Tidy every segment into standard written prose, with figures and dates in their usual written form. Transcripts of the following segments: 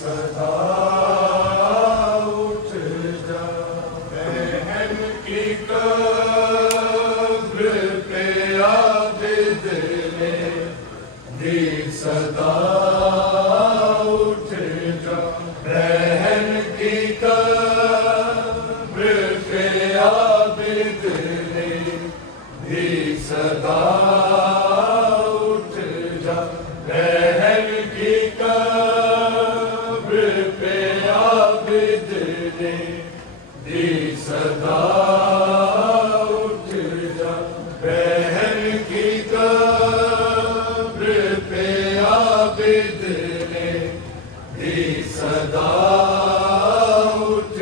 सदा उठ जा, बहन की कब्र पे आबिद ने दी सदा उठ जा, बहन की कब्र पे आबिद ने दी सदा उठ जा, बहन की कब्र पे आबिद ने दी सदा उठ जा, बहन की कब्र पे आबिद ने दी सदा उठ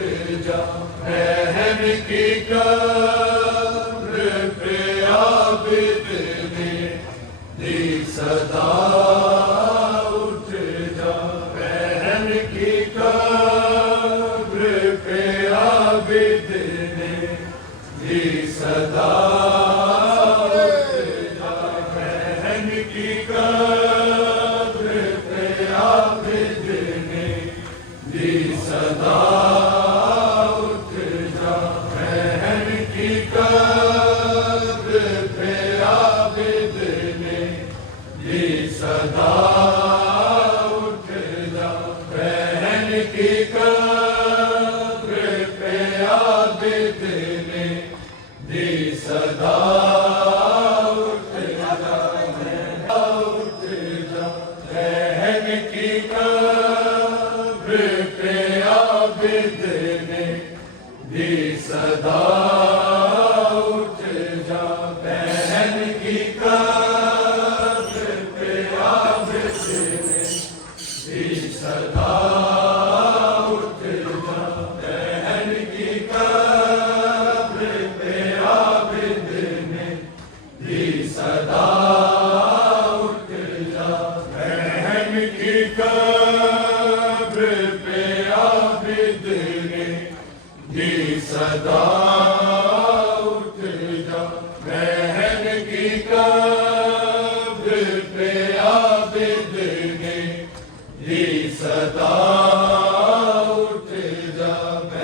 जा, बहन की कब्र पे आबिद ने दी सदा उठ जा, बहन की कब्र पे आबिद ने दी सदा उठ जा, बहन की कब्र पे आबिद ने दी सदा उठ जा, बहन की कब्र पे आबिद ने दी सदा उठ जा, बहन की कब्र पे आबिद ने दी सदा उठ जा, उठ जा, बहन की कब्र पे आबिद ने दी सदा उठ जा, बहन की कब्र पे आबिद ने दी सदा उठ जा, बहन की कब्र पे आबिद ने दी सदा उठ जा, बहन की कब्र पे आबिद ने दी सदा उठ जा, बहन की कब्र पे आबिद ने दी सदा उठ जा,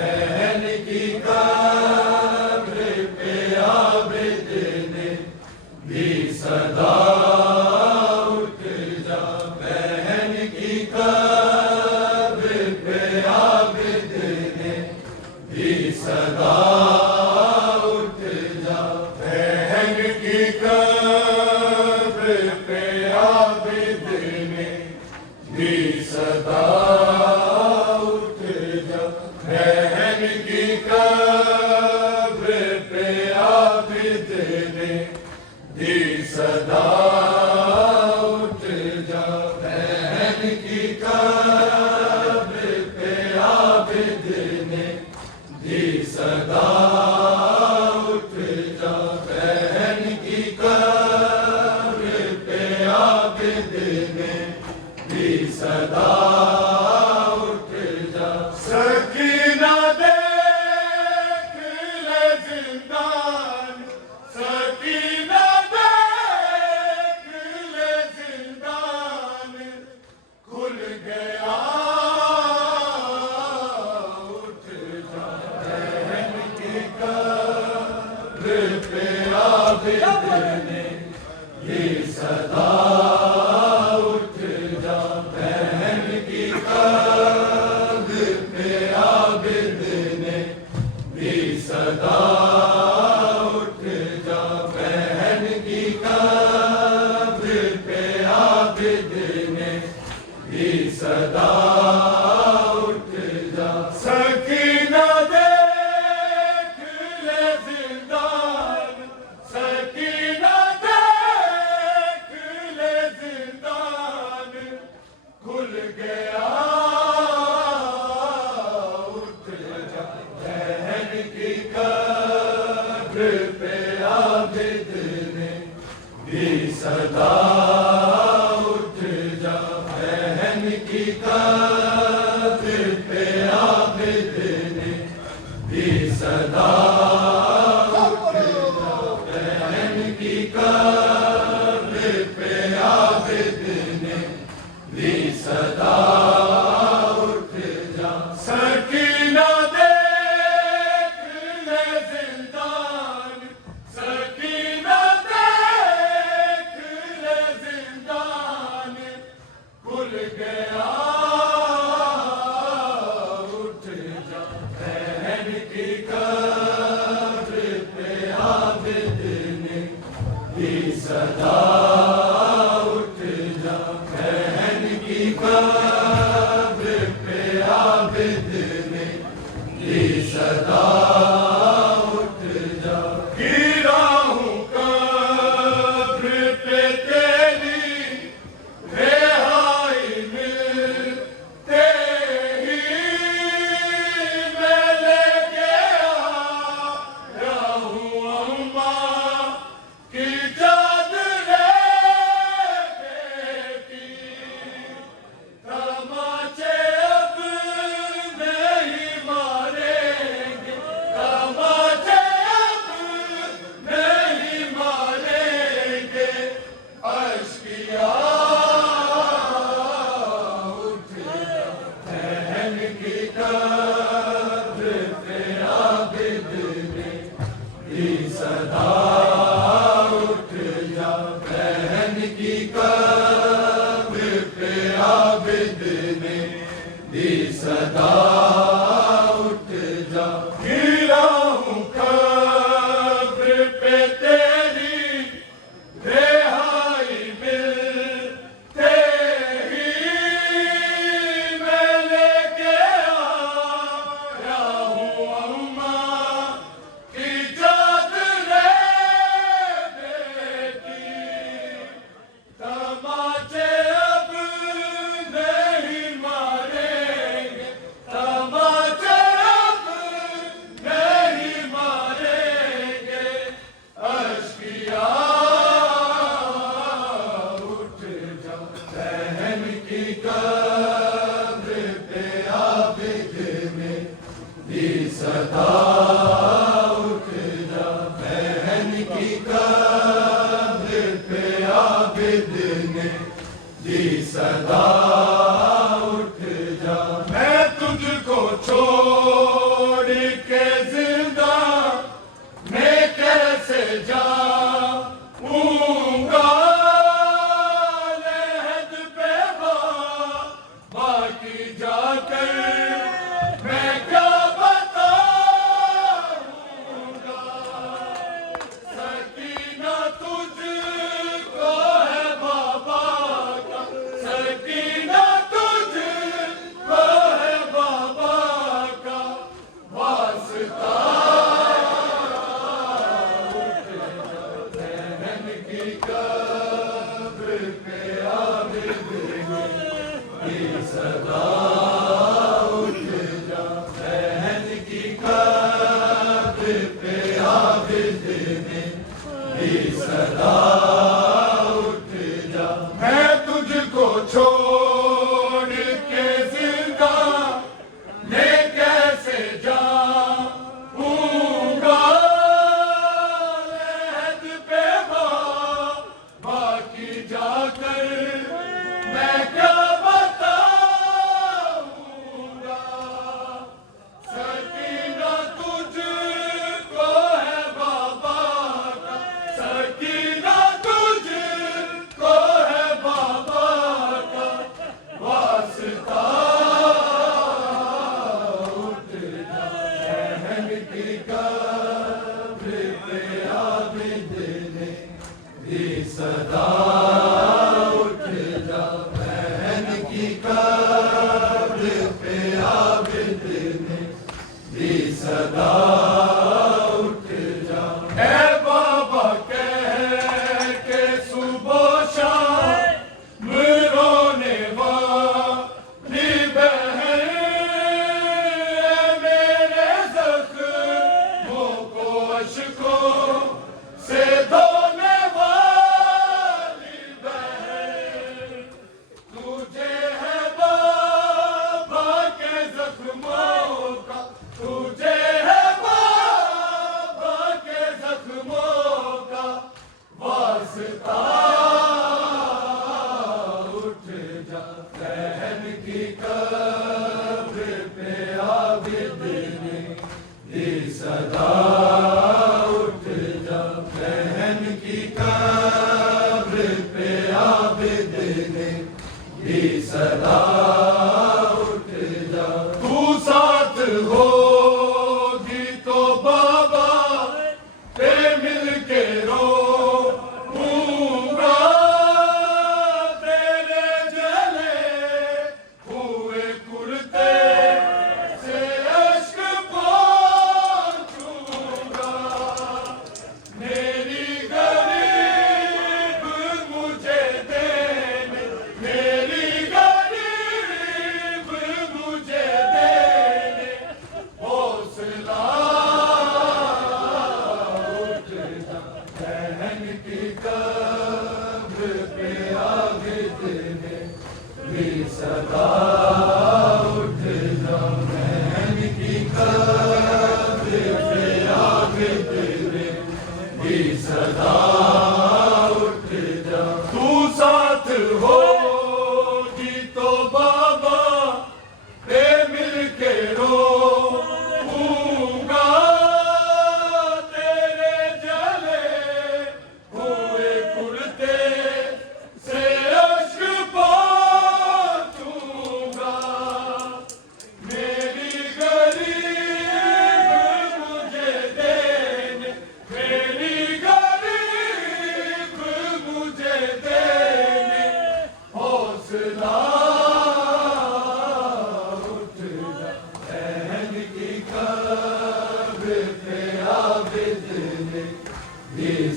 बहन की कब्र पे आबिद ने दी सदा उठ जा, बहन की कब्र पे आबिद ने दी सदा उठ जा, बहन की कब्र पे आबिद ने दी सदा उठ जा, बहन की कब्र पे आबिद ने दी सदा उठ जा, बहन की कब्र पे आबिद ने दी सदा उठ जा, बहन की कब्र पे आबिद ने दी सदा उठ जा, सकीना देख ले जिंदान, सकीना देख ले जिंदान, खुल गया उठ जा, बहन की कब्र पे आबिद ने दी सदा उठ जा, बहन की कब्र पे आबिद ने दी सदा उठ जा, बहन की कब्र पे आबिद ने दी सदा उठ जा, सकीना देख ले जिंदान, सकीना देख ले जिंदान, खुल गया उठ जा, बहन की कब्र पे आबिद ने दी सदा उठ जा, बहन की कब्र कब्र पे आबिद ने दी सदा, उठ जा बहन की कब्र पे आबिद ने दी सदा, उठ जा। गिरा हूँ कब्र पे तेरी, रिहाई मिलते ही मैं लेके आया हूँ अम्मा की चादरें बेटी, तमाचे अब नहीं मारेंगे, तमाचे अब नहीं मारेंगे, अश्किया उठ जा बहन की कब्र पे आबिद ने दी सदा, उठ जा बहन की कब्र पे आबिद ने दी सदा, उठ जा। मैं तुझको छोड़ के जिंदा मैं कैसे जाऊंगा, लहद पे बाकी जाकर मैं क्या बताऊंगा, सकीना तुझको है बाबा का, सकीना तुझको है बाबा का वास्ता, बहन की कब्र पे आबिद ने दी सदा, उठ जा बहन की कब्र पे आबिद ने दी सदा, उठ जा। मैं तुझको छोड़ के जिंदा मैं कैसे जाऊंगा, लहद पे बाकी जाकर मैं क्या बताऊंगा,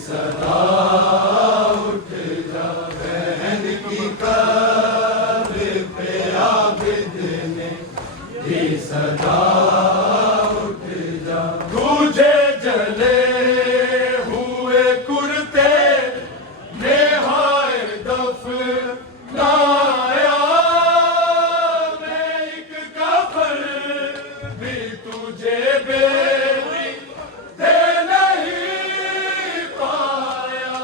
सदा उठ जा, बहन की कब्र पे आबिद ने दी सदा उठ जा। तुझे जले हुए कुर्ते में हाय दफनाया, मैं एक कफन भी तुझे बेटी दे नहीं पाया।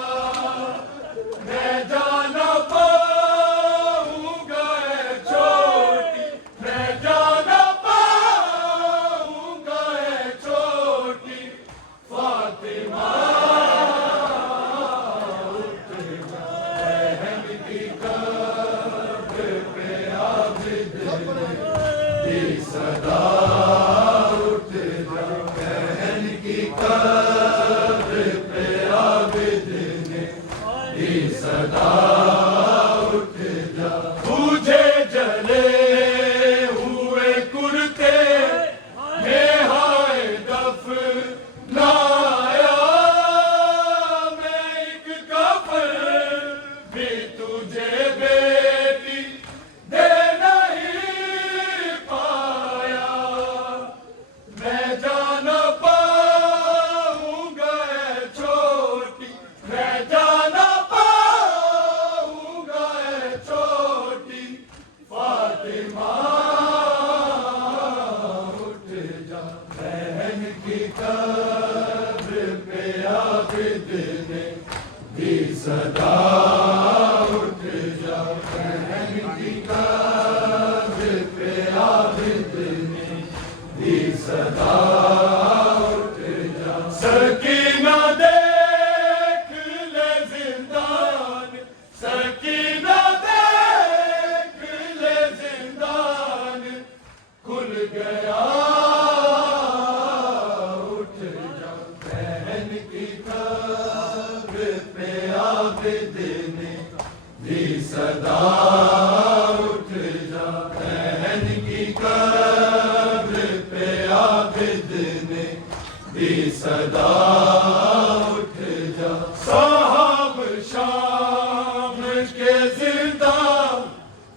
मैं जाना पाऊंगा ऐ छोटी, मैं जाना पाऊंगा ऐ छोटी फातिमा। उठ जा, बहन की कब्र पे आबिद ने दी सदा उठ जा, बहन की कब्र पे आबिद ने दी सदा उठ जा। तुझे जले हुए कुर्ते में हाय दफनाया, मैं एक कफन भी तुझे बेटी दे नहीं पाया। मैं जाना पाऊंगा ऐ छोटी, मैं जाना पाऊंगा ऐ छोटी फातिमा। उठ जा, बहन की कब्र पे आबिद ने दी सदा उठ जा, बहन की कब्र पे आबिद ने दी सदा उठ जा। सकीना देख ले जिंदान, सकीना देख ले जिंदान खुल गया। उठ जा, बहन की कब्र पे आबिद ने दी सदा उठ जा, बहन की कब्र पे आबिद ने दी सदा उठ जा। साहब शाम के जिंदा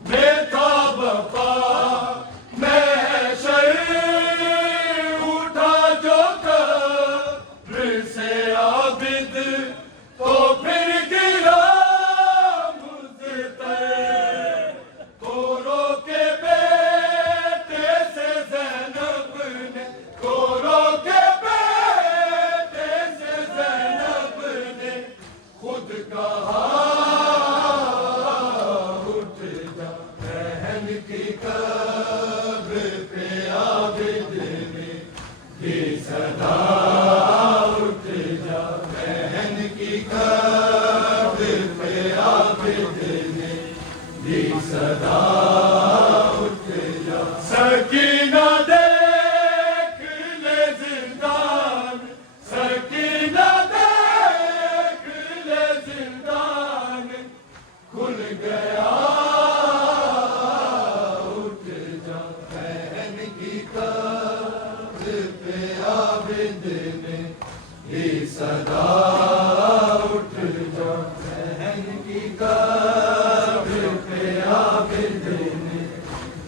में था बपा महशर, उठा जो कब्र से आबिद तो फिर गिरा मुझतर। तो रोके बेटे से ज़ैनब ने, तो रोके बेटे से ज़ैनब ने खुद कहा। उठ जा, बहन की कब्र पे आबिद ने दी सदा उठ जा, बहन की कब्र पे आबिद ने दी सदा उठ जा। सकीना देख ले जिंदान, सकीना देख ले जिंदान खुल गया। उठ जा, बहन की कब्र पे आबिद ने दी सदा उठ जा, बहन की कब्र पे आबिद ने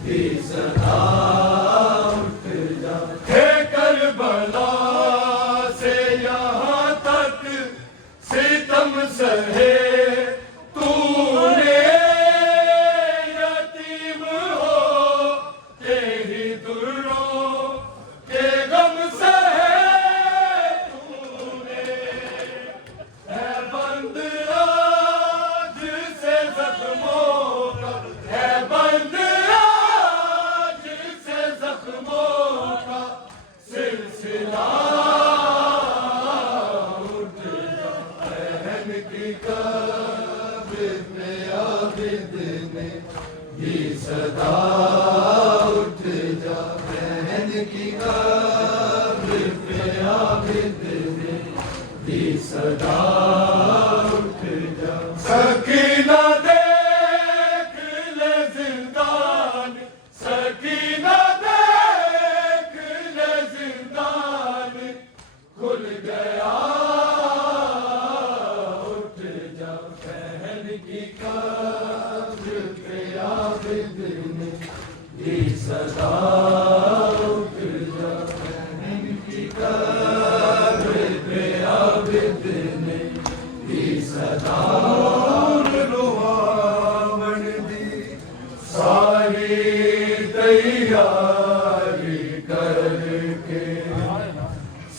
दी सदा उठ जा। हे करबला से यहाँ तक सितम सहे तूने, यतीम हो के ही दुर्रों के गम सहे तूने।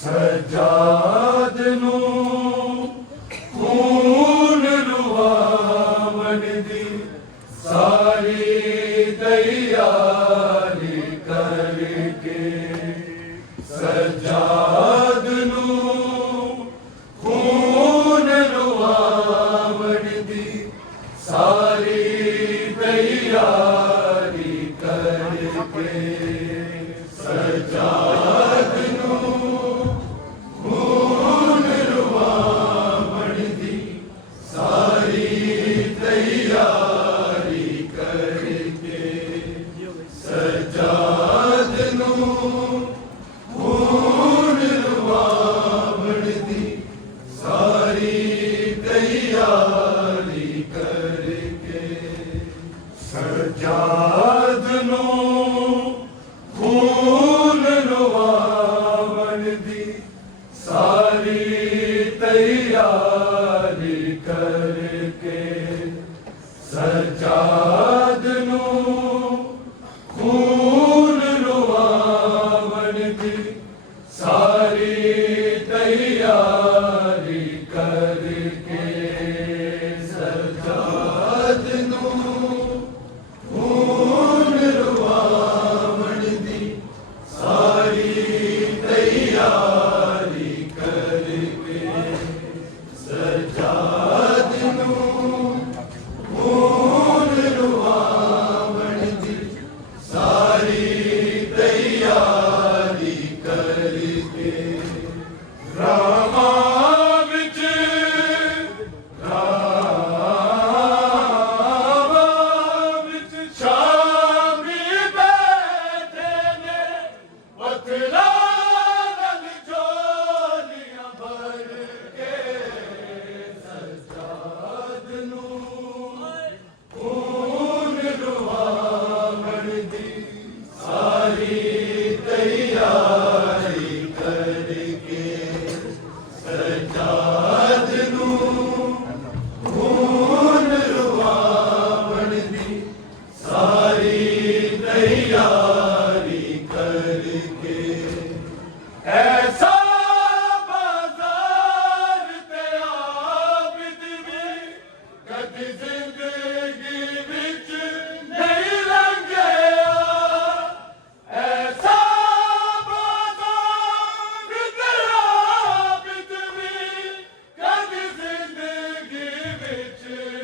ਸਜਾਦ ਨੂੰ ਖੂਨ ਰੁਆਵਣ ਦੀ ਸਾਰੀ ਤਿਆਰੀ ਕਰਕੇ ਸਜਾਦ ਨੂੰ ਖੂਨ ਰੁਆਵਣ ਦੀ ਸਾਰੀ ਤਿਆਰੀ ਕਰਕੇ ਸਜਾਦ ਨੂੰ ਖੂਨ ਰੁਆਵਣ ਦੀ ਸਾਰੀ ਤਿਆਰੀ ਕਰਕੇ ਸਜਾਦ ਨੂੰ ਖੂਨ ਰੁਆਵਣ ਦੀ ਸਾਰੀ ਤਿਆਰੀ ਕਰਕੇ ਸਜਾਦ ਨੂੰ ਖੂਨ ਰੁਆਵਣ ਦੀ ਸਾਰੀ ਤਿਆਰੀ ਕਰਕੇ ਸਜਾਦ ਨੂੰ ਖੂਨ ਰੁਆਵਣ ਦੀ ਸਾਰੀ ਤਿਆਰੀ ਕਰਕੇ ਸਜਾਦ ਨੂੰ ਖੂਨ ਰੁਆਵਣ ਦੀ ਸਾਰੀ ਤਿਆਰੀ ਕਰਕੇ ਸਜਾਦ ਨੂੰ ਖੂਨ ਰੁਆਵਣ ਦੀ ਸਾਰੀ ਤਿਆਰੀ ਕਰਕੇ ਰਾਮਾਂ ਵਿੱਚ ਸ਼ਾਮੀ ਬੈਠੇ ਨੇ ਪੱਥਰਾਂ ਨਾਲ ਝੋਲੀਆਂ ਭਰ ਕੇ ਸਜਾਦ ਨੂੰ ਖੂਨ ਰੁਆਵਣ ਦੀ ਸਾਰੀ ਤਿਆਰੀ ਕਰਕੇ ਸਜਾਦ ਨੂੰ ਖੂਨ ਰੁਆਵਣ ਦੀ ਸਾਰੀ ਤਿਆਰੀ ਕਰਕੇ ਐਸਾ ਬਾਜ਼ਾਰ ਤੇ ਆਬਿਦ ਵੀ ਕਦੀ ਜ਼ਿੰਦਗੀ ਵਿੱਚ ਨਹੀਂ ਲੰਘਿਆ ਐਸਾ ਬਾਜ਼ਾਰ ਤੇ ਆਬਿਦ ਵੀ ਕਦੀ ਜ਼ਿੰਦਗੀ ਵਿੱਚ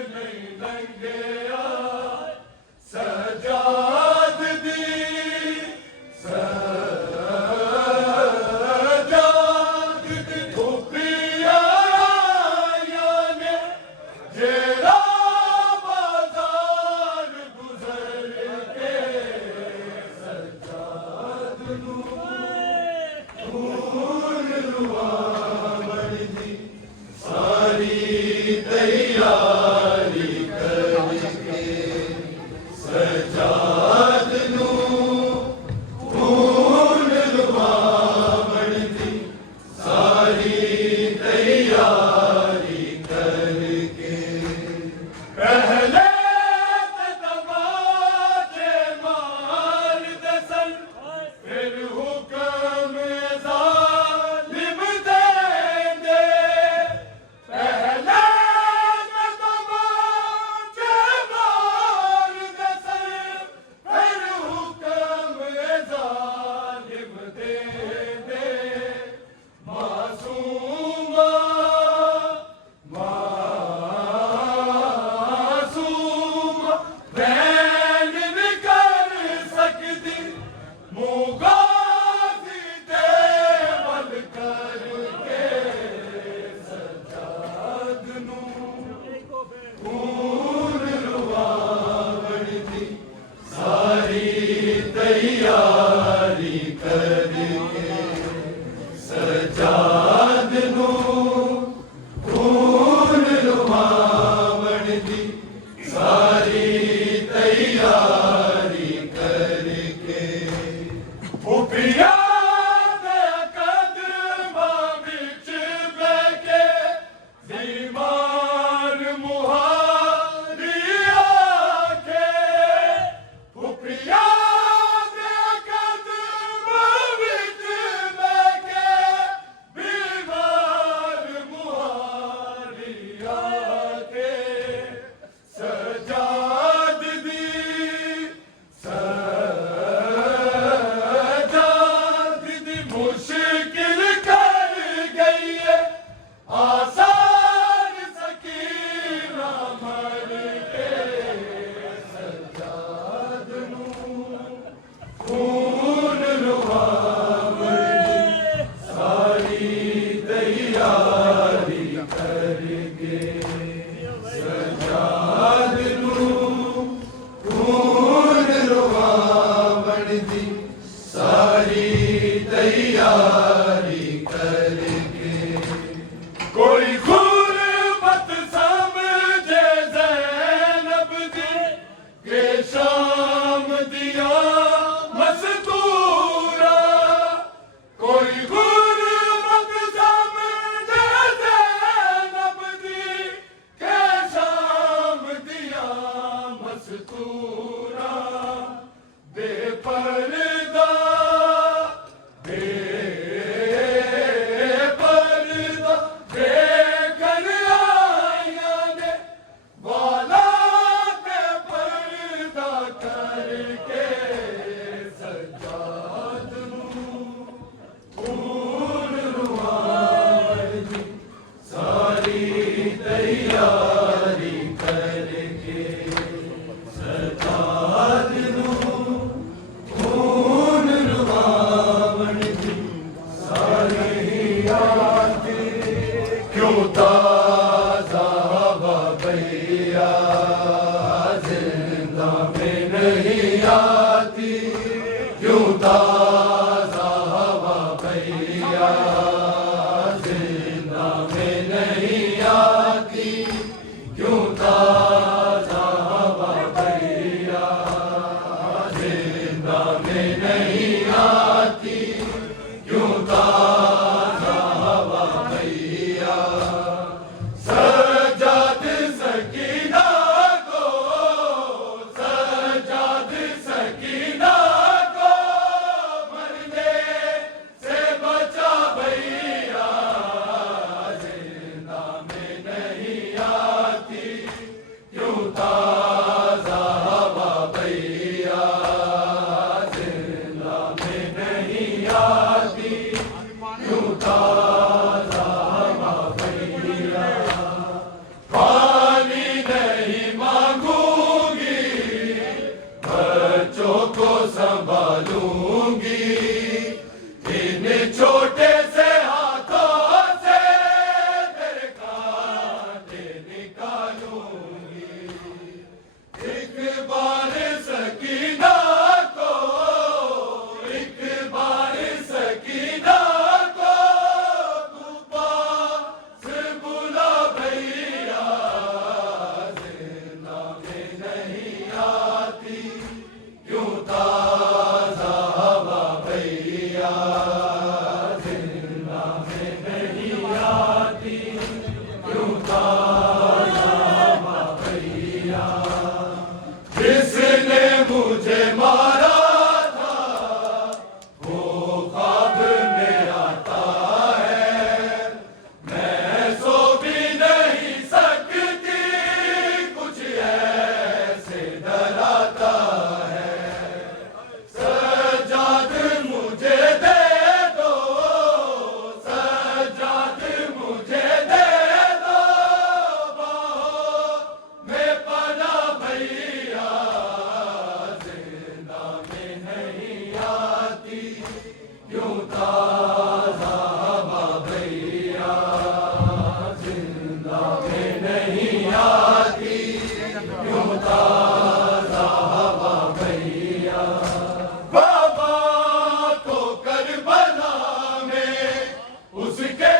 ਨਹੀਂ ਲੰਘਿਆ ਸਜਾਦ ਦੀ ਸਜਾਦ ਦੀ ਧੁੱਪੀਆਂ ਆਈਆਂ ਨੇ ਜਿਹੜਾ ਬਾਜ਼ਾਰ ਗੁਜ਼ਰ ਕੇ ਸਜਾਦ ਨੂੰ ਖੂਨ ਰੁਆਵਣ ਦੀ ਸਾਰੀ ਤਿਆਰੀ ਕਰਕੇ ਸਜਾਦ ਨੂੰ ਖੂਨ ਰੁਆਵਣ ਦੀ ਸਾਰੀ ਤਿਆਰੀ ਕਰਕੇ ਪਹਿਲੇ ਤੇ ਤਮਾਚੇ ਮਾਰਦੇ ਸਨ ਫਿਰ ਹੁਕਮ ਜ਼ਾਲਿਮ ਦੇਂਦੇ ਪਹਿਲੇ ਤੇ ਤਮਾਚੇ ਮਾਰਦੇ ਸਨ ਫਿਰ ਹੁਕਮ ਜ਼ਾਲਿਮ ਦੇਂਦੇ ਮਾਸੂਮਾ ਬੈਨ ਨਹੀਂ ਕਰ ਸਕਦੀ ਮੁਗਾਜ਼ੀ ਦੇ ਵੱਲ ਕਰਕੇ ਸਜਾਦ ਨੂੰ ਖੂਨ ਰੁਆਵਣ ਦੀ ਸਾਰੀ ਤਿਆਰੀ ਕਰਕੇ ਸਜਾਦ ਨੂੰ ਖੂਨ ਰੁਆਵਣ ਦੀ ਸਾਰੀ ਤਿਆਰੀ ਕਰਕੇ सारी तैयारी करके कोई गुरबत समझे ज़ैनब दी के शाम दिया मस्तूरा कोई गुरबत समझे ज़ैनब दी के शाम दिया मस्तूरा बेपर्दा बेपर्दा बेकर आया ने वाला बेपर्दा करके सजाद फूल रुआवनी सारी तैयारी करके सजाद खून रुआवण दी सारी आती क्यों ताज़ा हवा भैया जिंदा में नहीं आती क्यों ताज़ा हवा भैया जिंदा में नहीं आती क्यों ताज़ा हवा भैया जिंदा में नहीं आती क्यों ताज़ा हवा भैया सजाद सकीना को सजाद सकीना को मरने से बचा भैया जिंदा में नहीं आती क्यों ताज़ा हवा भैया जिंदा में नहीं आती क्यों ताज़ा हवा भैया पानी नहीं मांगूंगी बच्चों को संभालूंगी इन छोटे से हाथों से तेरे कांटे निकालूंगी एक बार सकीना को एक बार सकीना को तू पास बुला भैया जिंदा में नहीं आती क्यों ताज़ा हवा भैया जिंदा में नहीं आती क्यों ताज़ा हवा भैया जिसने मुझे मारा था वो ख्वाब में आता है मैं सो भी नहीं सकती कुछ ऐसे डराता है सजाद मुझे दे दो सजाद मुझे दे दो बाहों में पना भैया जिंदा में नहीं आती क्यों ताज़ा हवा भैया जिंदा में नहीं आती क्यों ताज़ा हवा भैया बाबा तो करबला में उसके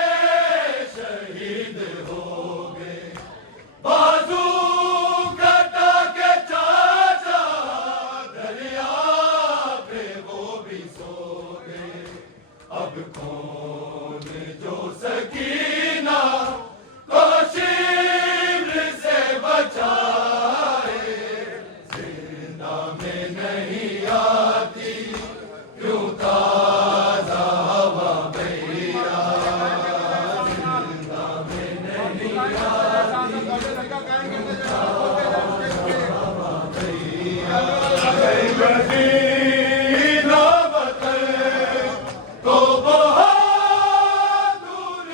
शहीद हो गए बाजू कटा के चाचा दरिया पे वो भी सो गए अब कौन जो सकीना को शिब्र से बचाए जिंदा में नहीं आती क्यों ताज़ा हवा भैया जिंदा में नहीं आती मदीना वतन तो बहुत दूर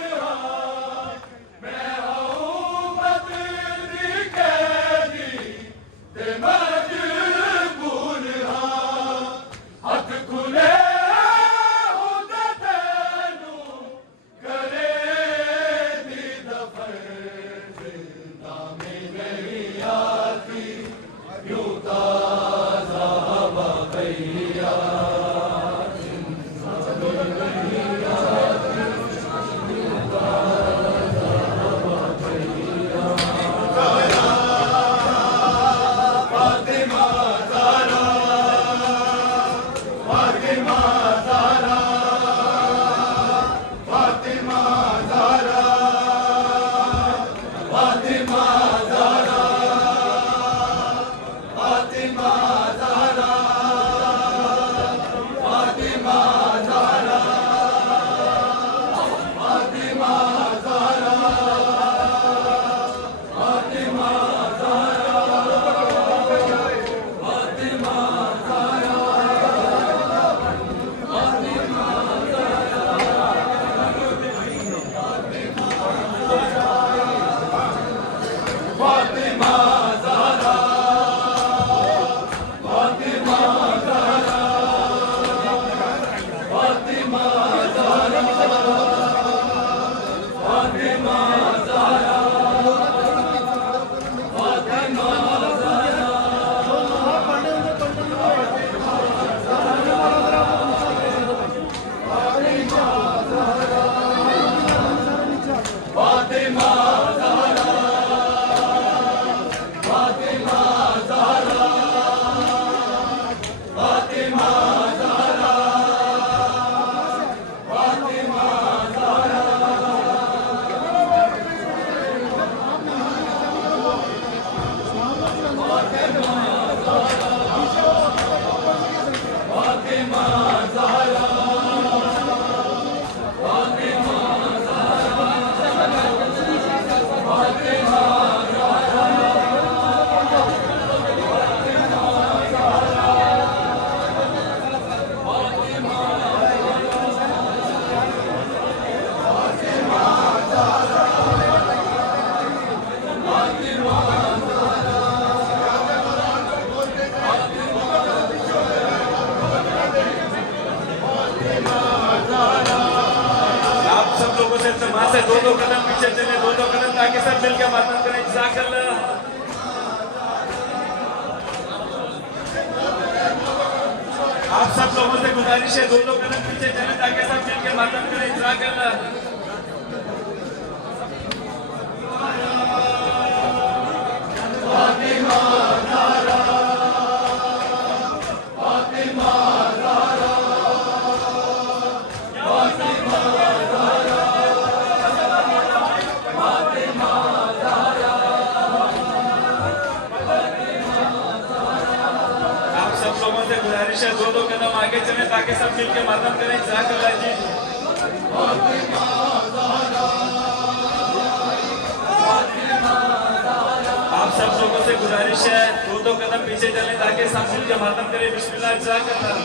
आप सब लोगों से वहां से दो कदम पीछे चले, दो कदम ताकि सब मिलकर मातम करें। जज़ाकल्लाह। आप सब लोगों से गुजारिश है, दो कदम पीछे चले ताकि सब मिलकर मातम करें। जज़ाकल्लाह। गुजारिश है, दो कदम आगे चलें ताकि सब मिलकर मातम करें। जज़ाकल्लाह जी। आप सब लोगों से गुजारिश है, दो कदम पीछे चलें ताकि सब मिलकर मातम करें। बिस्मिल्लाह। जज़ाकल्लाह।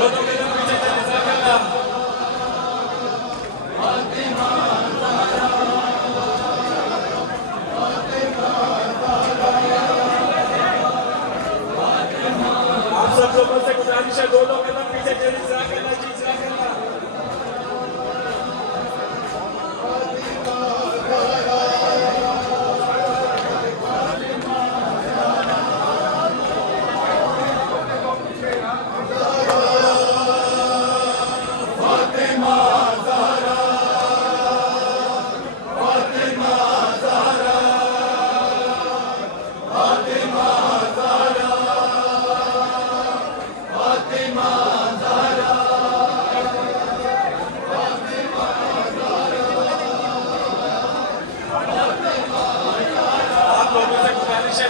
दो कदम पीछे चलें। जज़ाकल्लाह। सब लोगों से गुजारिश है, दो कदम पीछे चले। जज़ाकल्लाह जी। जज़ाकल्लाह।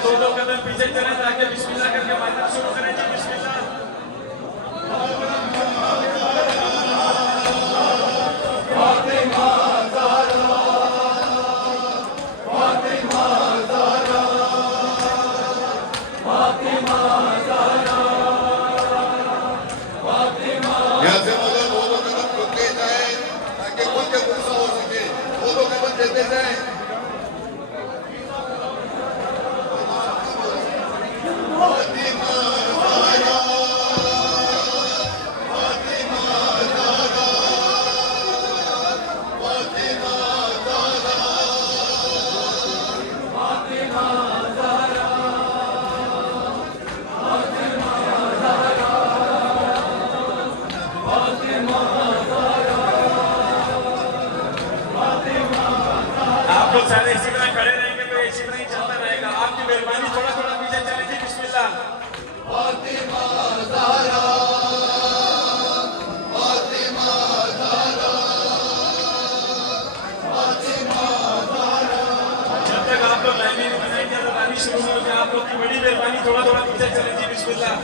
दो कदम पीछे चले ताकि बिस्मिल्लाह करके मातम शुरू करें जी। बिस्मिल्लाह। यहाँ से मतलब दो कदम रुके जाए ताकि कुछ गुस्सा हो सके। दो कदम देते जाए। आप लोग सारे इसी तरह खड़े रहेंगे तो इसी तरह ही चलता रहेगा। आपकी मेहरबानी, थोड़ा थोड़ा पीछे चले जी। बिस्मिल्लाह। जब तक आप लोग लाइन नहीं बनाएंगे तो रानी शुरू हो जाए। आप लोग की बड़ी मेहरबानी, थोड़ा थोड़ा पीछे चले जी। बिस्मिल्लाह।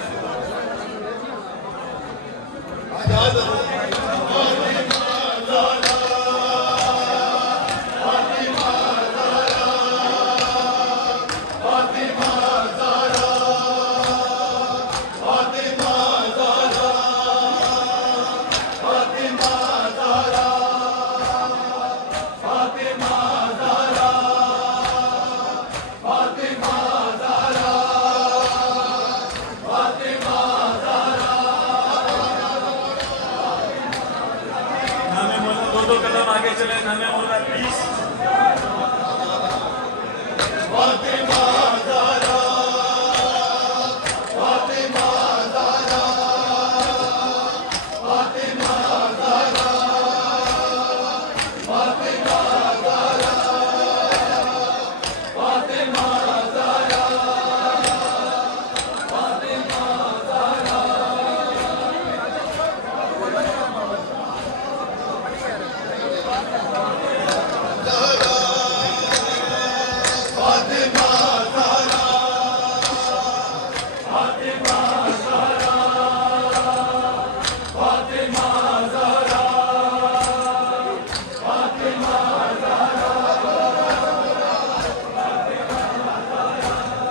दो कदम आगे चले। नामे मौला प्लीज।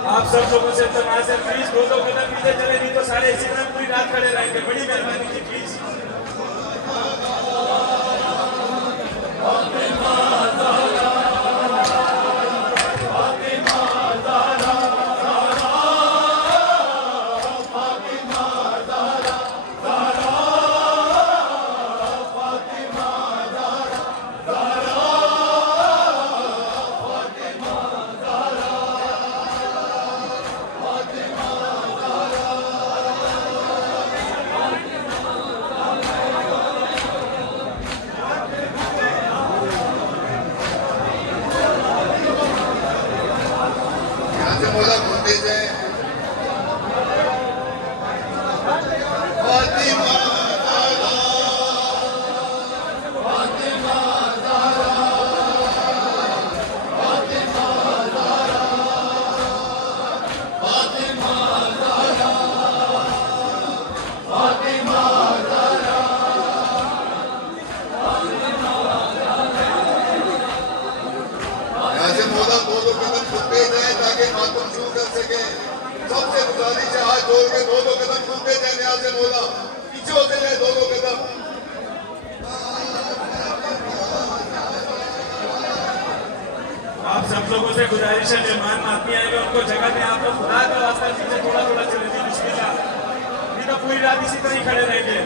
आप सब लोगों से तमाश है, प्लीज दो कदम पीछे चले, नहीं तो सारे इसी तरह पूरी रात खड़े रहेंगे। बड़ी मेहरबानी की प्लीज। सबसे गुजारिश है हाथ जोड़ के दो कदम घूमते जाए। न्याज मौला पीछे होते जाए दो कदम। आप सब लोगों से गुजारिश है, मेहमान आदमी आएंगे उनको जगह दें। आप लोग खुदा का वास्ता पीछे थोड़ा थोड़ा चले जी, बिस्मिल्लाह। नहीं तो पूरी रात इसी तरह ही खड़े रहेंगे।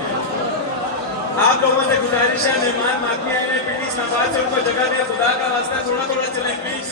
आप लोगों से गुजारिश है, मेहमान आदमी आएंगे प्लीज नमाज से उनको जगह दें। खुदा का वास्ता थोड़ा थोड़ा चलें प्लीज।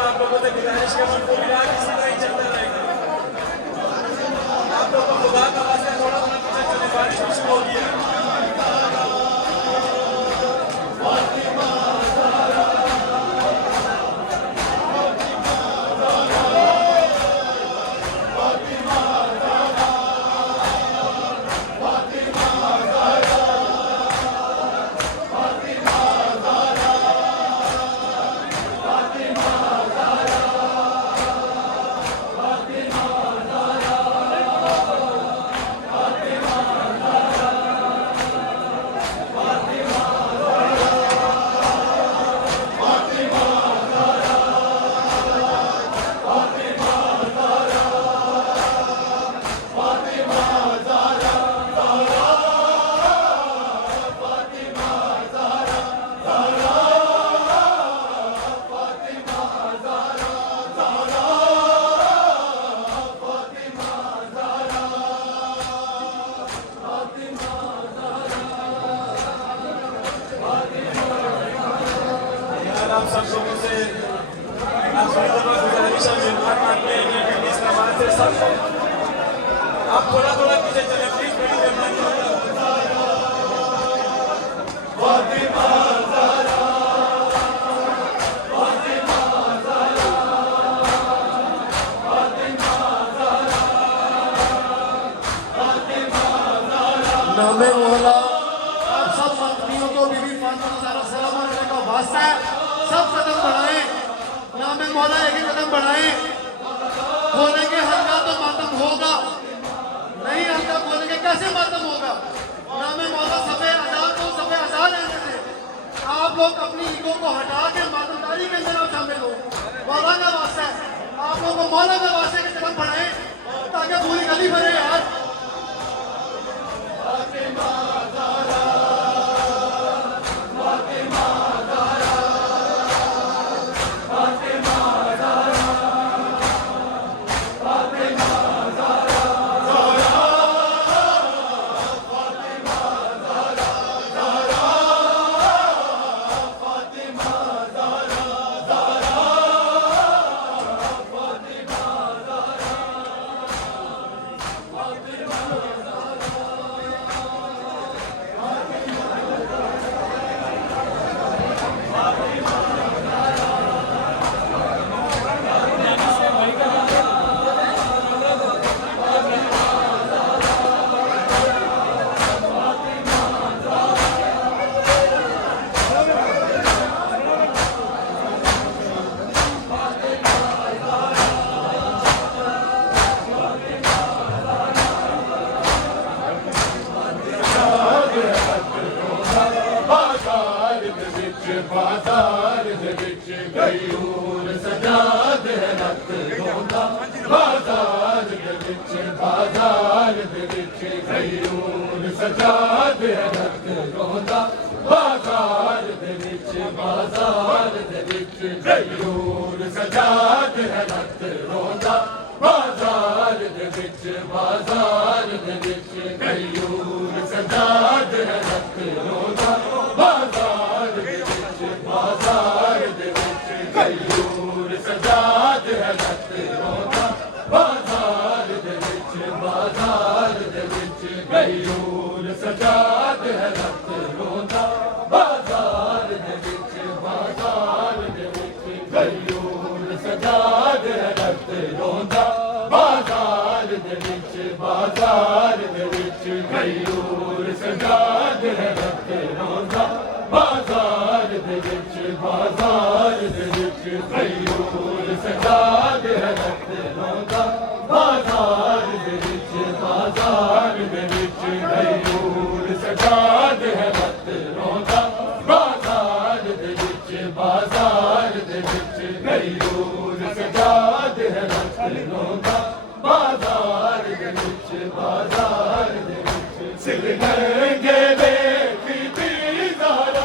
आप लोगों से गुजारिश कर पूरी रात इसी तरह ही चलता रहेगा। आप लोग को खुदा का वास्ता थोड़ा थोड़ा पीछे चले, बारिश भी शुरू हो गई है। आप सब लोगों से गुजारिश है, मेहमान आदमी आएंगे इस नमाज से सब आप थोड़ा थोड़ा पीछे चले प्लीज। बड़ी मेहरबानी नामे मौला आप सब मंत्रियों को बीबी फातिमा सलाम का वास्ता है। सब कदम बढ़ाएं, नामे मौला एक ही कदम बढ़ाएं। बोलेंगे हल्का तो मातम होगा, नहीं हल्का बोलेंगे कैसे मातम होगा। नामे मौला सफे आजाद को सफे आजाद रहने दें। आप लोग अपनी ईगो को हटा के मातमदारी के अंदर आप शामिल हो। मौला का वास्ता है, आप लोग को मौला के वास्ते के कदम बढ़ाएं ताकि पूरी गली भरे यार। बाजार दे विच गयूर सजाद है रत रोंदा बाजार दे विच गयूर सजाद है रत रोंदा बाजार दे विच गयूर सजाद है रत रोंदा बाजार दे विच गयूर सजाद है रत रोंदा बाजार दे विच गयूर सजाद है रत रोंदा बाजार दे विच गयूर सजाद है रत रोंदा बाजार दे विच गयूर सजाद है रत रोंदा बाजार दे विच गयूर सजाद है रत रोंदा बाजार दे विच गयूर सजाद है रत रोंदा बाजार दे विच गयूर सजाद है रत रोंदा बाजार दे विच गयूर सजाद है रत रोंदा बाजार दे विच सिर नंगे देखती ज़ारा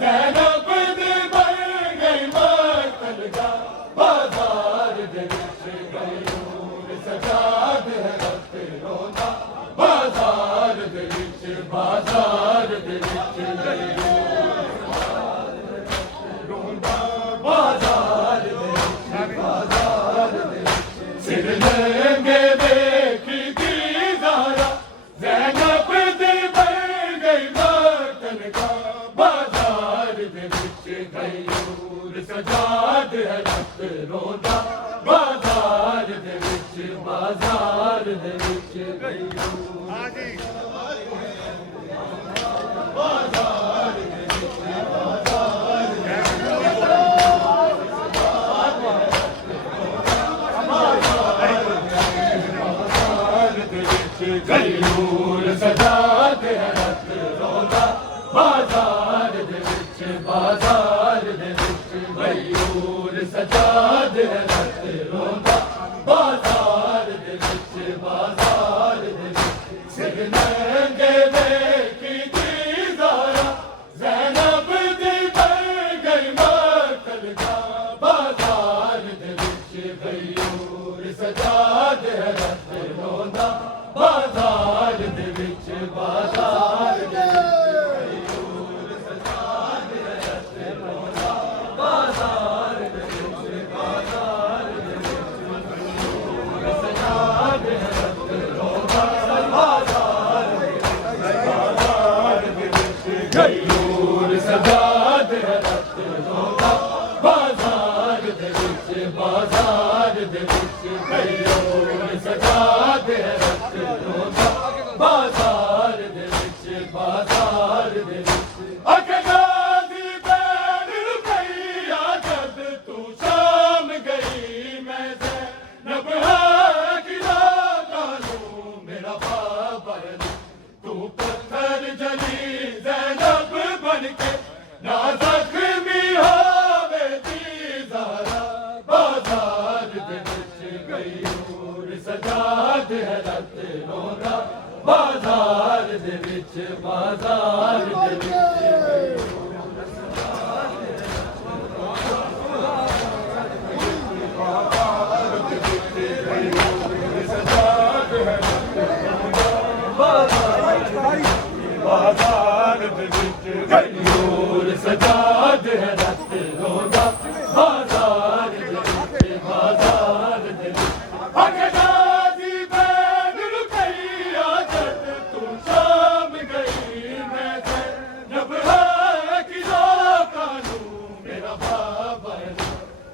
ज़ैनब दे बन गई मातल गा बाजार दे विच गयूर सजाद है रत रोंदा बाजार दे विच रोंदा बाजार दे सिर नंगे देखती ज़ारा ज़ैनब दे बन गई मातल गा बाजार दे विच गयूर सजाद है रत रोंदा बाजार दे विच गयूर गयूर सजाद है रत रोंदा बाजार दे विच गयूर सजाद है रत रोंदा बाजार दे विच सिर नंगे देखती ज़ारा ज़ैनब दे बन गई मातल गा बाजार दे विच गयूर सजाद है रत रोंदा बाजार दे विच गयूर सजाद है रत रोंदा बाजार दे विच गयूर सजाद है रत रोंदा बाजार दे विच गयूर सजाद है रत रोंदा बाजार दे विच गयूर सजाद है रत रोंदा बाजार दे विच अकगाजी बैन रुपैया जब तू शाम गई मैं ज़ैनब की कानू मेरा बाबर तू पत्थर जली ज़ैनब बन के ना ज़ख्मी होवे दी ज़ारा बाजार दे विच गयूर सजाद है रत रोंदा बाजार दे विच गयूर सजाद है रत रोंदा बाजार दे विच अकगाजी बैन रुपैया जब तू शाम गई मैं ज़ैनब की कानू मेरा बाबर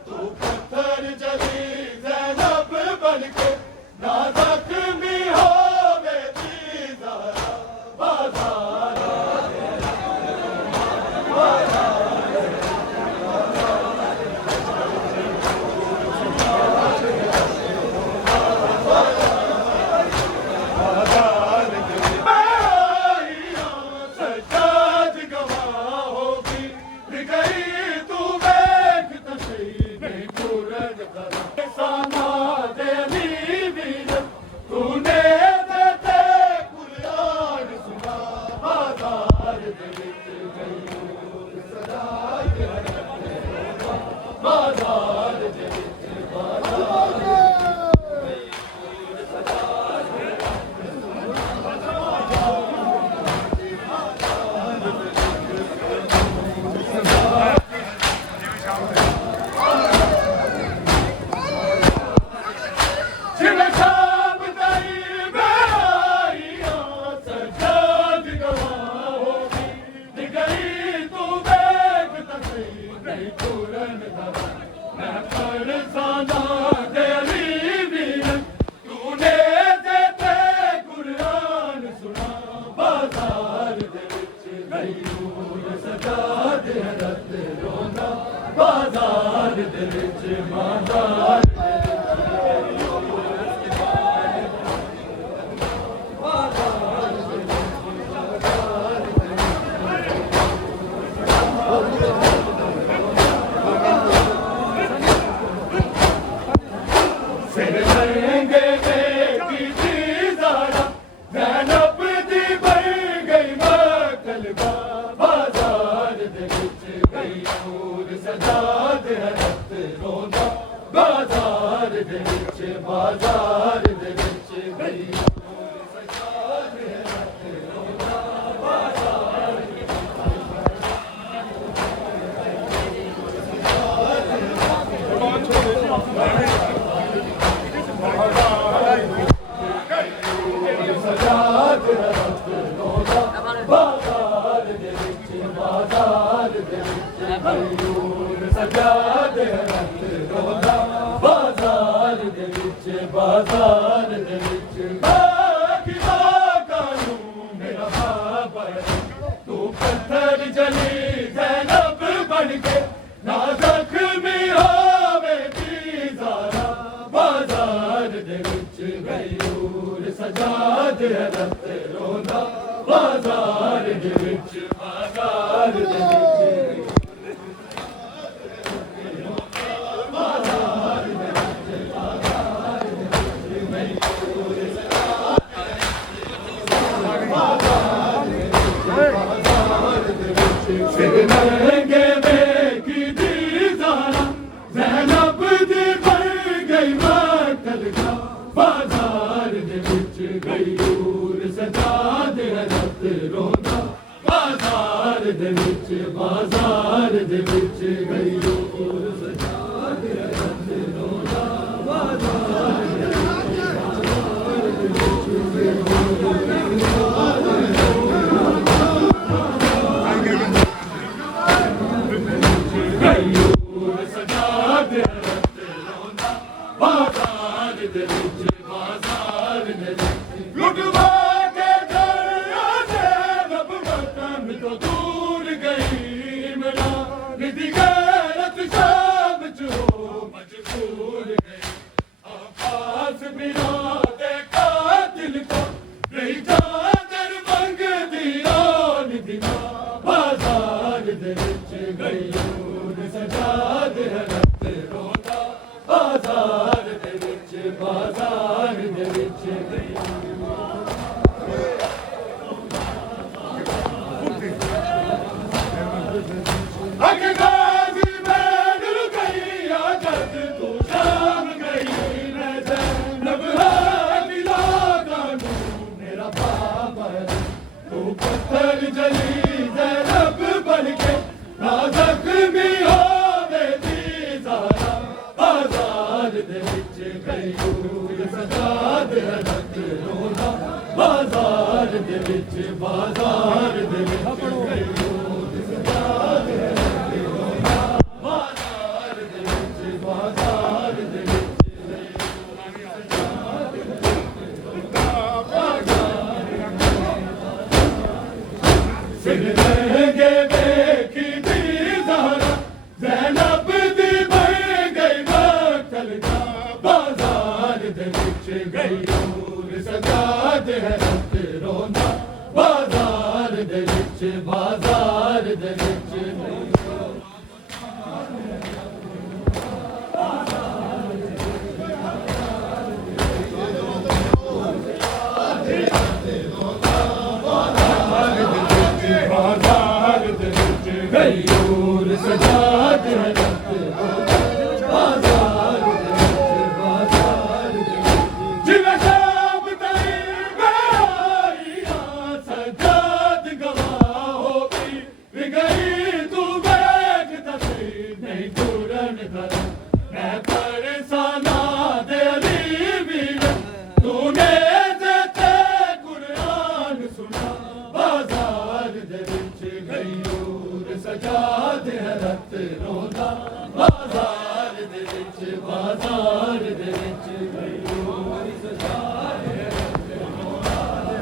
तू पत्थर जली ज़ैनब बन के ना ज़ख्मी होवे दी ज़ारा बाजार गयूर सजा दे रत रोंदा बाजार दे विच बाजार बाजार दे विच गई बाजार दे विच बाखिदा कानून मेरा बाबा तू पत्थर जली ज़ैनब बन के ना ज़ख्मी होवे दी ज़ारा बाजार दे विच गयूर सजा दे रत रोंदा बाजार दे विच बाजार दे विच नंगे में की दी ज़ारा ज़ैनब दी बन गई मकल का बाजार दे विच गयूर सजा दे रत रोंदा बाजार दे विच गयूर सजा दे रत रोंदा बाजार दे विच बाजार दे लुटवा के दरिया ज़ैनब वतन तो दूर गई इमरान दी गैरत शाम च हो मजबूर गई आपास बिना दे कातिल को रही चादर मंग दिया निदिना बाजार दे विच गयूर सजा दे रत रोंदा बाजार दे विच अगे गाजी बैठ गई आजत तू शाम गई मैं ज़ैनब हामिला कानून मेरा बाबा तू पत्थर जली ज़ैनब बन के ना ज़ख्मी होवे दी ज़ारा बाजार दे विच गयूर सजा दे रत रोंदा बाजार दे विच गयूर सजा दे रत रोंदा बाजार दे विच सिर लहंगे देखी दी ज़ारा ज़ैनब दी बन गई मकल का बाजार दे विच गयूर सजा दे रत रोंदा बाजार दे विच गयूर सजा दे रत बाजार जिवे शाम तई गई सजाद गवाह होगी गई तू बैठ तसी नहीं टूरन कर मैं परेशाना दे अली वीर तूने ते कुरान सुना बाजार दे विच गयूर सजा दे रत रोंदा बाजार दे विच गयूर सजा दे रत रोंदा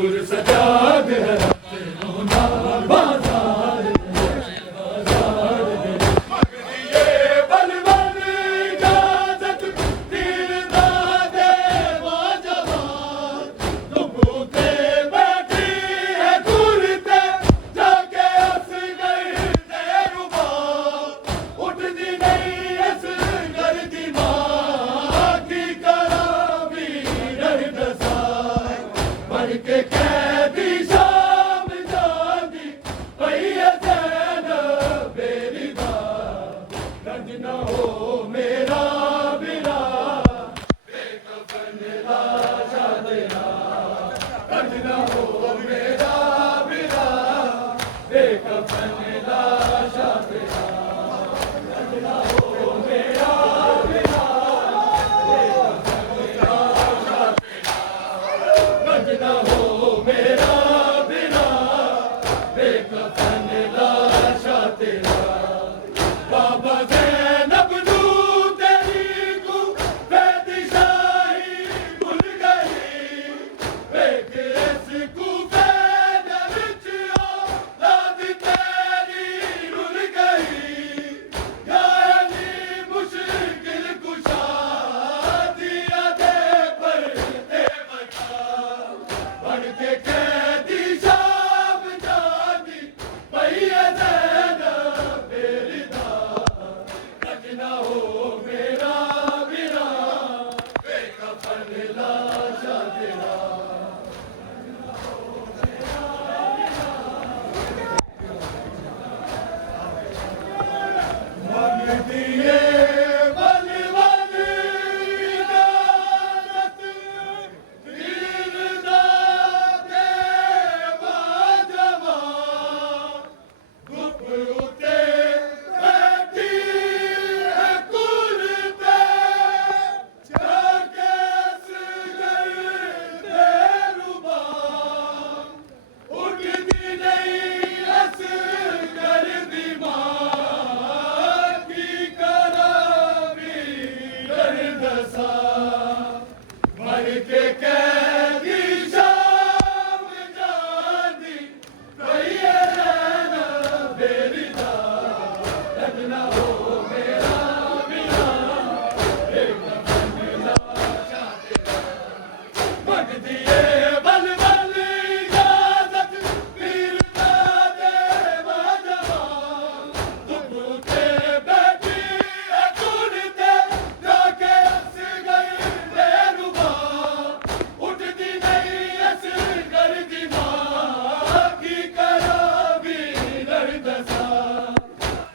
गयूर सजाद है रक्त रोना बाजार ये बलवन इजाजत तीर दादे जवान तुम उठे बैठी है घूरते जाके हंस गई रुबा उठती नहीं हंस घर दी माँ की करा भी डर दसा मर के कैदी शाम जानी भैया सैन बेरीदा गंज न हो मेरा बिना बेकफन लाशा तेरा गंज न हो मेरा बिना बेकफन लाशा तेरा गंज न हो मेरा बिना बेकफन लाशा तेरा गंज न हो मेरा बिना बेकफन लाशा तेरा बाबा ज़ैनब नू तेरी को फैदिशाही भुल गई वेख इस कूफे दे विच औलाद तेरी रुल गई या अली मुश्किल कुशा दिया दे पर्दे बचा बन के कैदी शाम जानी भैया ज़ैनब बेरीदा गंज न हो मेरा बिना बेकफन लाशा तेरा मन दिए बलवन इजाजत तीर दादे जवान धूप उते बैठी है कुर्ते जाके हंस गई रुबा उठती नहीं हंस कर दी माँ की करा भी डर दसा मर के कैदी शाम जानी भैया रहना बेरीदा गंज न हो मेरा बिना बेकफन लाशा तेरा मग दिए बलवन इजाजत पीर दादे जवान तुम उठे बैठी है घूरते जाके हंस गई रुबा उठती नहीं हंस कर दी माँ की करा भी डर दसा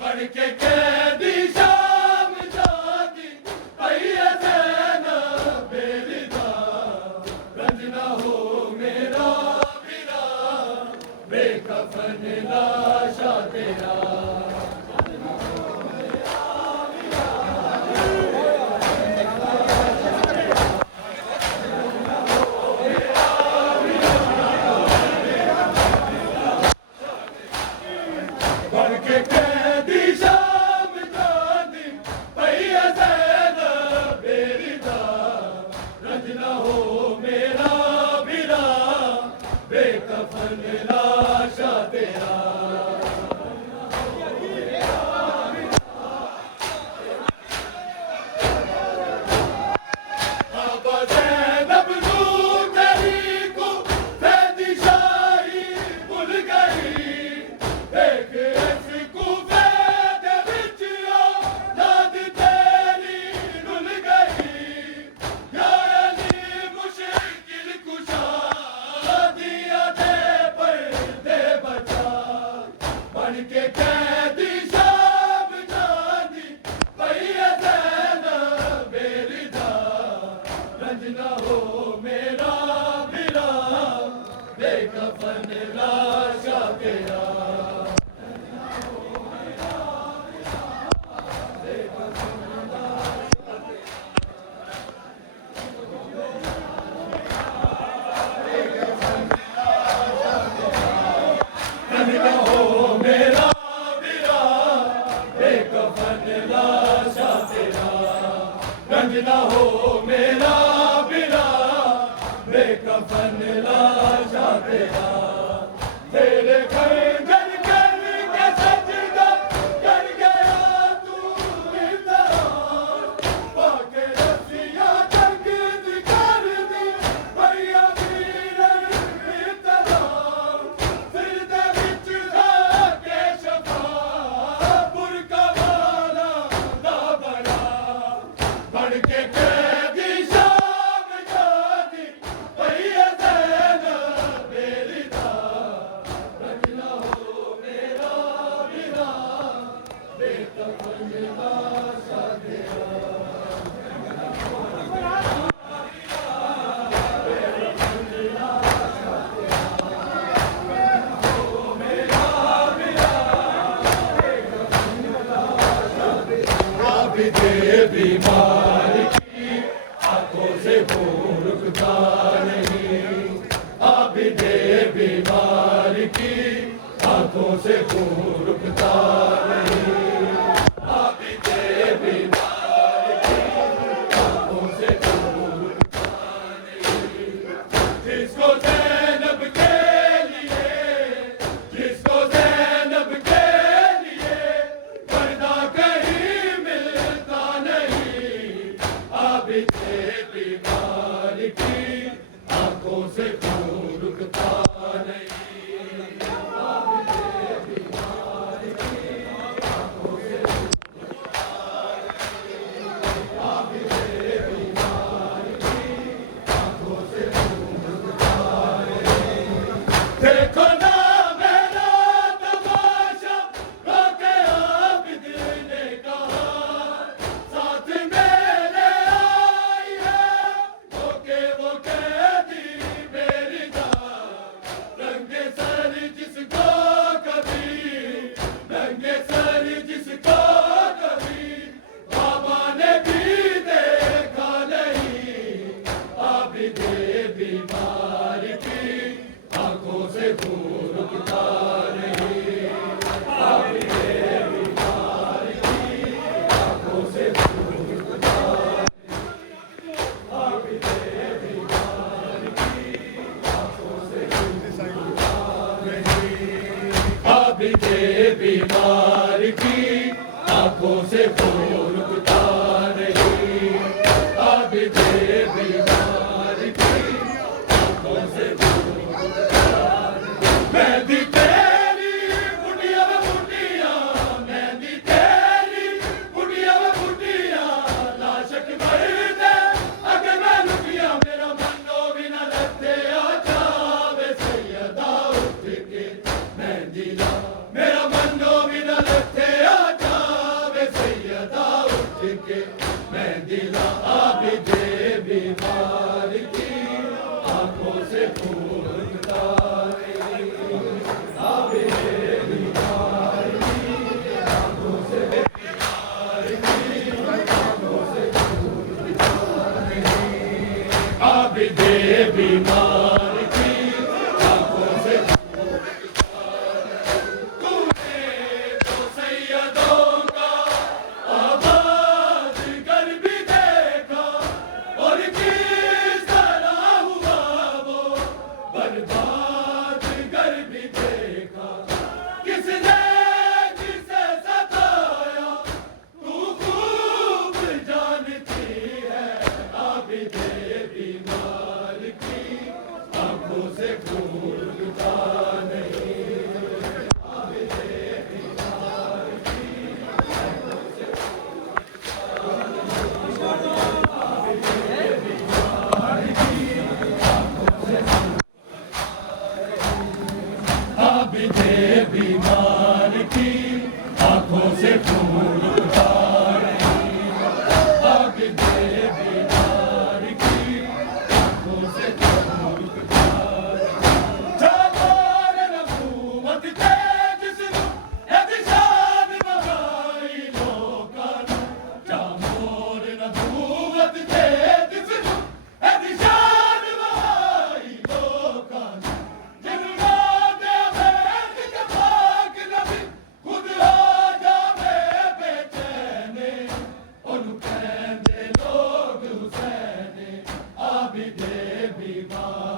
बढ़ के कैदी शाम जानी भैया ज़ैनब बेरीदा गंज न हो मेरा बिना बेकफन लाशा तेरा बढ़ के कैदी शाम जानी भैया ज़ैनब बेरीदा गंज न हो मेरा बिना बेकफन लाशा तेरा बाबा ज़ैनब नू तेरी को फैदिशाही भुल गई एक इस कूफे दे विच औलाद तेरी रुल गई या अली मुश्किल कुशा दिया दे पर्दे बचा बन के कैदी शाम जानी भैया ज़ैनब बेरीदा गंज न हो मेरा बिना बेकफन लाशा तेरा गंज न हो मेरा बिना बेकफन लाशा तेरा गंज न हो मेरा बिना बेकफन लाशा तेरा तेरे घर घर कर के सजदा कर गया तू इम्तिहान पाके रसिया जग कर दी भैया वीर इम्तिहान सिर दे विच के शफा बुरका वाला दा बड़ा बन के कैदी शाम जादी भैया ज़ैन मेरी दा रखना हो मेरा बिना बेटा पंजदा साथिया बीमार की आंखों से वो रुकता नहीं अभी दे बीमार की आंखों से वो रुकता नहीं अभी दे बीमार की आंखों से वो रुकता नहीं जिसको ज़ैनब के लिए जिसको ज़ैनब के लिए पर्दा कहीं मिलता नहीं अभी से बीमार की आंखों से खून रुकता नहीं अभी से बीमार की आंखों से अभी से बीमार की आंखों से खून रुकता नहीं देखो ना मेरा तमाशा रोके आबिद ने कहा साथ मेरे आई है रोके वो कैदी मेरी जान रंगे सर जिसको कभी रंगे सर जिसको कभी बाबा ने भी देखा नहीं अभी दे बीमार की आंखों से खून रुकता नहीं अभी दे बीमार की आंखों से खून रुकता नहीं अभी दे बीमार की आंखों से खून रुकता नहीं अभी दे बीमार की आंखों से खून रुकता नहीं अभी दे बीमार की आंखों से मेहंदी तेरी बुढ़िया व बुढ़िया मेहंदी तेरी बुढ़िया व बुढ़िया लाशक मरदे अगर मैं लुटिया मेरा मनो भी न लगते आ जावे सैयदा उठ के मेहंदी ला मेरा मनो भी न लगते आ जावे सैयदा उठ के मेहंदी ला अभी दे बीमार की आंखों से खून रुकता नहीं अभी दे बीमार की आंखों से बीमार की आंखों से खून रुकता नहीं अभी दे बीमार की आंखों से खून रुकता नहीं तूने तो सैयदों का आबाद घर भी देखा और किस तरह हुआ वो बर्बाद घर भी देखा किसने किसे सताया तू खूब जानती है अभी दे बीमार की आंखों से खून रुकता नहीं अभी दे बीमार की आंखों से अभी दे बीमार की आंखों से खून रुकता नहीं अभी दे बीमार की आंखों से खून रुकता नहीं जामार नबूवत ते जिसनु एहसान बहाई लोकां नू जामोर नबूवत ते जिसनु एहसान बहाई लोकां नू जिन्नू नादे वेख के पाक नबी खुद आ जावे बेचैन ओनू कहंदे लोग हुसैन अभी दे बीमार